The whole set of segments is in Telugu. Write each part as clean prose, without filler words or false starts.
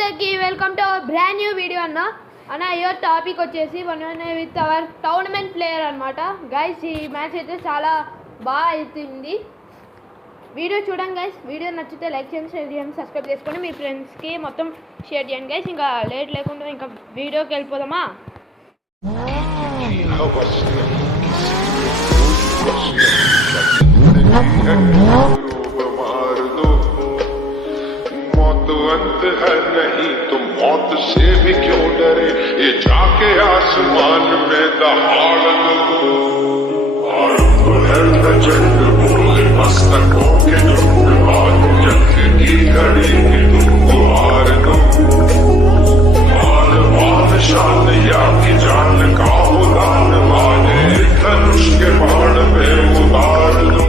అందరికీ welcome to our brand new video అన్న ఇయర్ టాపిక్ వచ్చేసి one with our tournament player అనమాట గైస్. ఈ మ్యాచ్ అయితే చాలా బాగా అవుతుంది. వీడియో చూడండి గైస్. వీడియో నచ్చితే లైక్ చేయండి, షేర్ చేయండి, సబ్స్క్రైబ్ చేసుకోండి, మీ ఫ్రెండ్స్కి మొత్తం షేర్ చేయండి గైస్. ఇంకా లేట్ లేకుండా ఇంకా వీడియోకి వెళ్ళిపోదామా. अंत है नहीं तो मौत से भी क्यों डरे, ये जाके आसमान में दहाड़ दो। और प्रचंड बोले मस्तकों के झुंड, आज जंग की घड़ी की तुमको हार दो। मान मान शान या की जान का उदान, माने धनुष के बाण में उतार दो।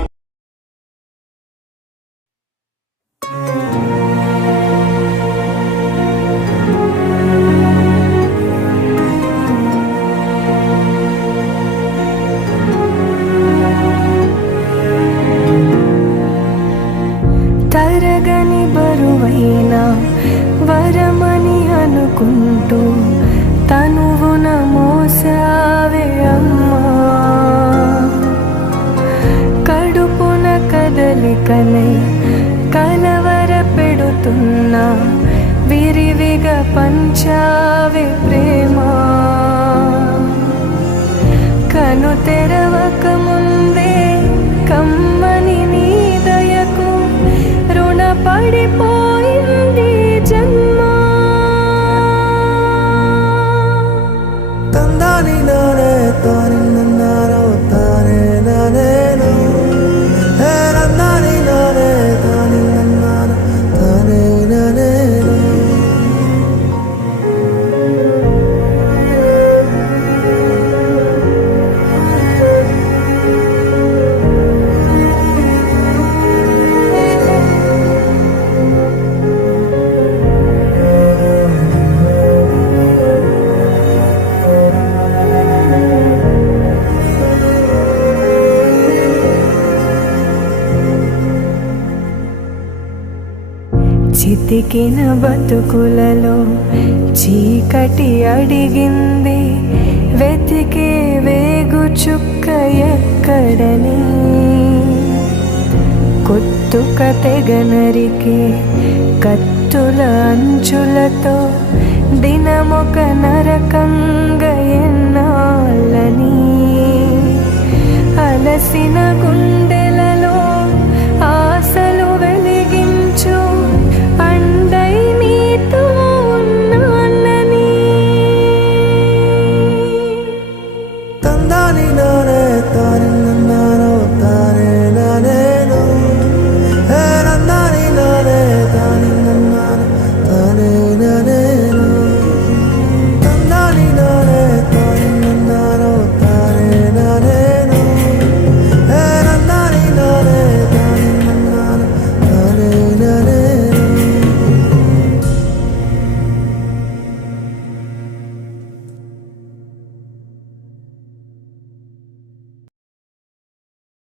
తరగని బరువైన వరమని అనుకుంటూ తనువున మోసావే అమ్మా, కడుపున కదలికనై కలవర పెడుతున్నా విరివిగా పంచావే ప్రేమ. కను తెరవక ముందే కమ్మని నీ దయకు రుణపడిపోయింది జన్మ. తందాని నానే తాని నన్నారో తానే నానేను, హే నందాని నానే తాని నన్నారో తానే నానేను. చితికిన బతుకులలో చీకటి అడిగింది, వెతికే వేగు చుక్క ఎక్కడని. కొత్తుక తెగనరికే కత్తుల అంచులతో దినమొక నరకంగా ఎన్నాళ్ళని. అలసిన గుండె